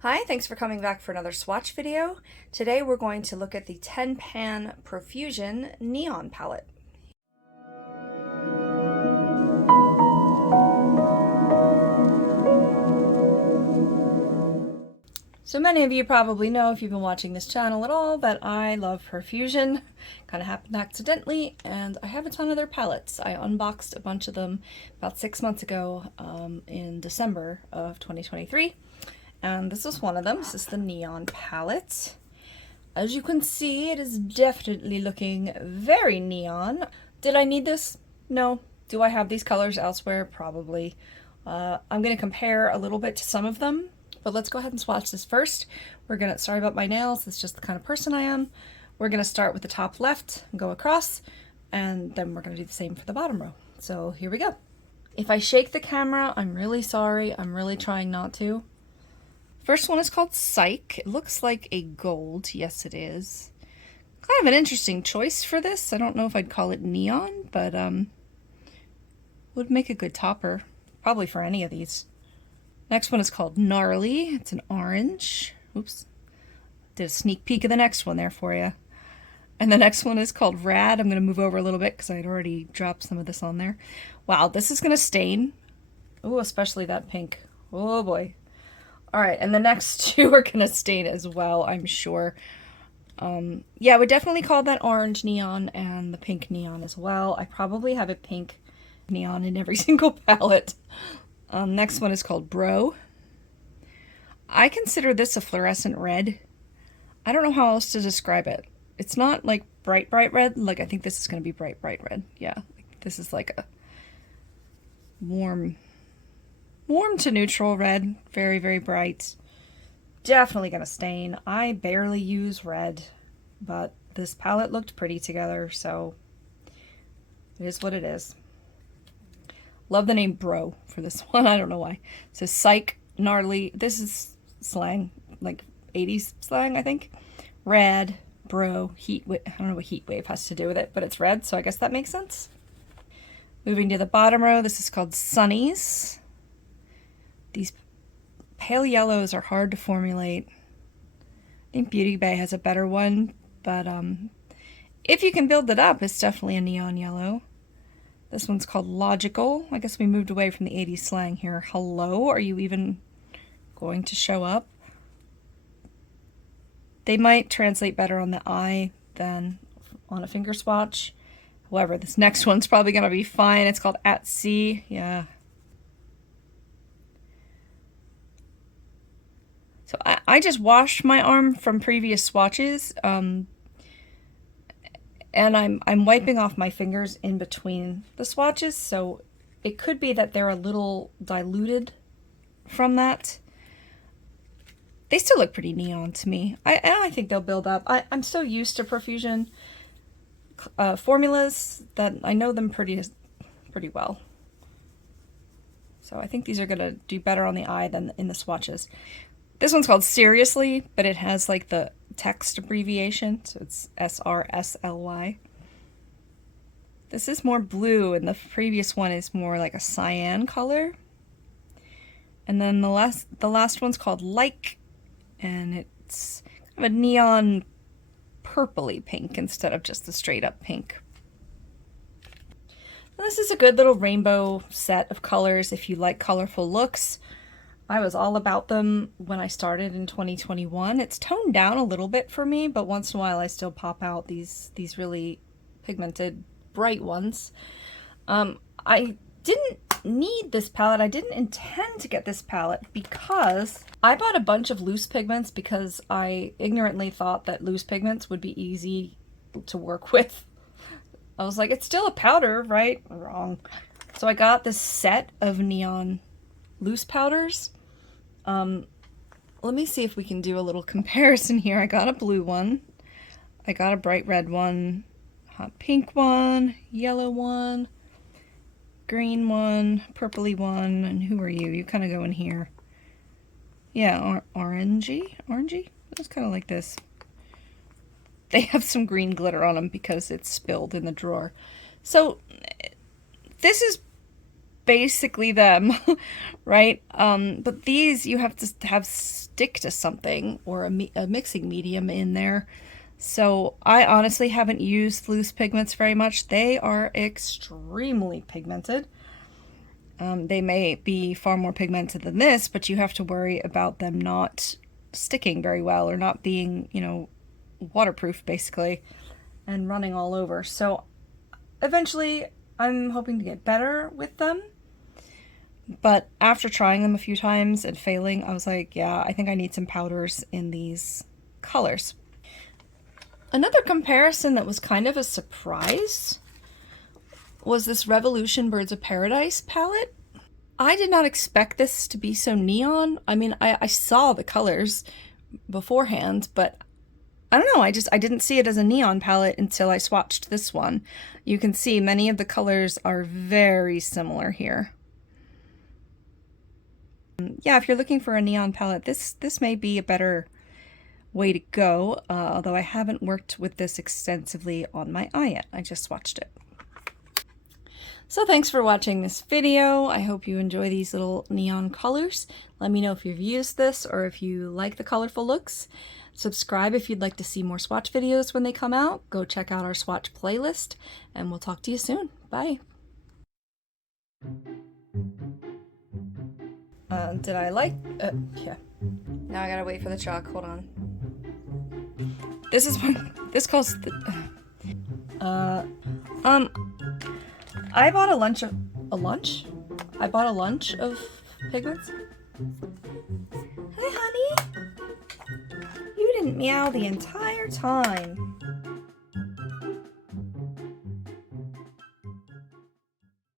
Hi, thanks for coming back for another swatch video. Today we're going to look at the 10 Pan Profusion Neon Palette. So many of you probably know, if you've been watching this channel at all, that I love Profusion. Kind of happened accidentally, and I have a ton of their palettes. I unboxed a bunch of them about 6 months ago in December of 2023. And this is one of them. This is the Neon palette. As you can see, it is definitely looking very neon. Did I need this? No. Do I have these colors elsewhere? Probably. I'm going to compare a little bit to some of them, but let's go ahead and swatch this first. Sorry about my nails, it's just the kind of person I am. We're going to start with the top left and go across, and then we're going to do the same for the bottom row. So here we go. If I shake the camera, I'm really sorry. I'm really trying not to. First one is called Psych. It looks like a gold. Yes, it is. Kind of an interesting choice for this. I don't know if I'd call it neon, but would make a good topper. Probably for any of these. Next one is called Gnarly. It's an orange. Oops. Did a sneak peek of the next one there for you. And the next one is called Rad. I'm going to move over a little bit because I had already dropped some of this on there. Wow, this is going to stain. Oh, especially that pink. Oh boy. All right, and the next two are gonna stain as well, I'm sure. Yeah, I would definitely call that orange neon and the pink neon as well. I probably have a pink neon in every single palette. Next one is called Bro. I consider this a fluorescent red. I don't know how else to describe it. It's not like bright red. Like, I think this is gonna be bright red. Yeah, this is like a warm to neutral red. Very, very bright. Definitely gonna stain. I barely use red, but this palette looked pretty together, so it is what it is. Love the name Bro for this one. I don't know why. It says Psych, Gnarly. This is slang, like 80s slang, I think. Red, Bro, Heat Wave. I don't know what Heat Wave has to do with it, but it's red, so I guess that makes sense. Moving to the bottom row, this is called Sunnies. These pale yellows are hard to formulate. I think Beauty Bay has a better one, but if you can build it up, it's definitely a neon yellow. This one's called Logical. I guess we moved away from the 80s slang here. Hello, are you even going to show up? They might translate better on the eye than on a finger swatch. However, this next one's probably going to be fine. It's called At Sea. Yeah. So I just washed my arm from previous swatches, and I'm wiping off my fingers in between the swatches, so it could be that they're a little diluted from that. They still look pretty neon to me. I think they'll build up. I'm so used to Profusion formulas that I know them pretty well. So I think these are gonna do better on the eye than in the swatches. This one's called Seriously, but it has like the text abbreviation, so it's SRSLY. This is more blue, and the previous one is more like a cyan color. And then the last one's called Like, and it's kind of a neon purpley pink instead of just the straight up pink. And this is a good little rainbow set of colors if you like colorful looks. I was all about them when I started in 2021. It's toned down a little bit for me, but once in a while I still pop out these really pigmented, bright ones. I didn't need this palette. I didn't intend to get this palette because I bought a bunch of loose pigments because I ignorantly thought that loose pigments would be easy to work with. I was like, it's still a powder, right? Wrong. So I got this set of neon loose powders. Let me see if we can do a little comparison here. I got a blue one, I got a bright red one, hot pink one, yellow one, green one, purpley one, and who are you? You kind of go in here. Yeah, orangey? It's kind of like this. They have some green glitter on them because it's spilled in the drawer. So this is basically them, right? But these you have to have stick to something or a mixing medium in there. So I honestly haven't used loose pigments very much. They are extremely pigmented. They may be far more pigmented than this, but you have to worry about them not sticking very well or not being, you know, waterproof basically and running all over. So eventually I'm hoping to get better with them. But after trying them a few times and failing, I was like, yeah, I think I need some powders in these colors. Another comparison that was kind of a surprise was this Revolution Birds of Paradise palette. I did not expect this to be so neon. I mean, I saw the colors beforehand, but I don't know, I didn't see it as a neon palette until I swatched this one. You can see many of the colors are very similar here. Yeah, if you're looking for a neon palette, this may be a better way to go, although I haven't worked with this extensively on my eye yet. I just swatched it. So thanks for watching this video. I hope you enjoy these little neon colors. Let me know if you've used this or if you like the colorful looks. Subscribe if you'd like to see more swatch videos when they come out. Go check out our swatch playlist, and we'll talk to you soon. Bye. Did I like? Yeah. Now I gotta wait for the chalk. Hold on. This is one. This calls the. I bought a lunch of I bought a lunch of pigments. Hey, honey. You didn't meow the entire time.